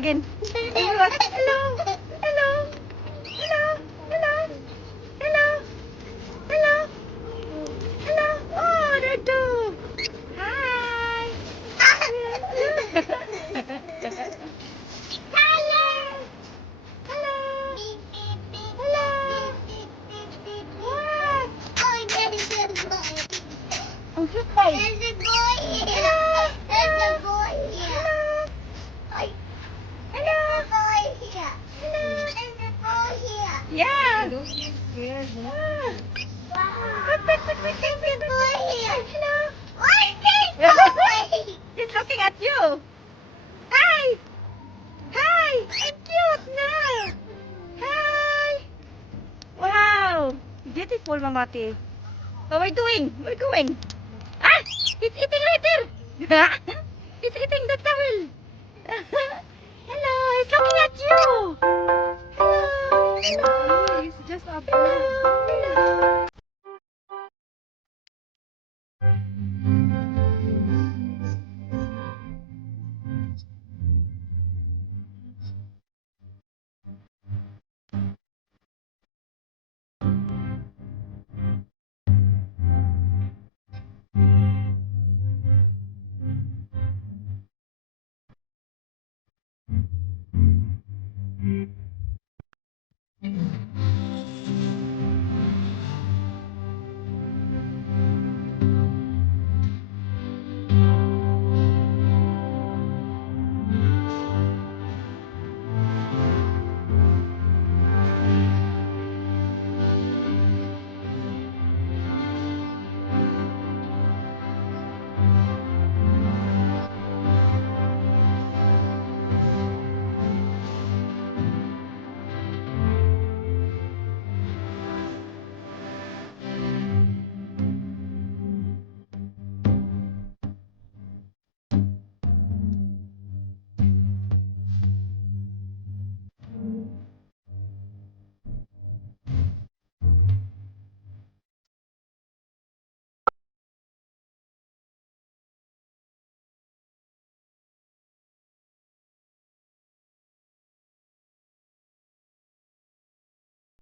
again. Hello. Hello. Hello. Hello. Hello. Hello. Hello. Hello. Oh, there two. Hi. Hello. Hello. Hello. What? Ang cute guys. There's a boy here. Hello. There's a boy here. Hello. There's a boy here. Hello. There's a boy here. Yeah. Wow. Wait. There's a boy here. Hello. What's this boy? He's looking at you. Hi. Hi. Ang cute na. Hi. Wow. Beautiful, Mamati. What are we doing? We're going. Ah! He's eating right there. He's eating the towel. Hello. He's looking at you. Hello. Hello. He's just a Hello.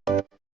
Hello.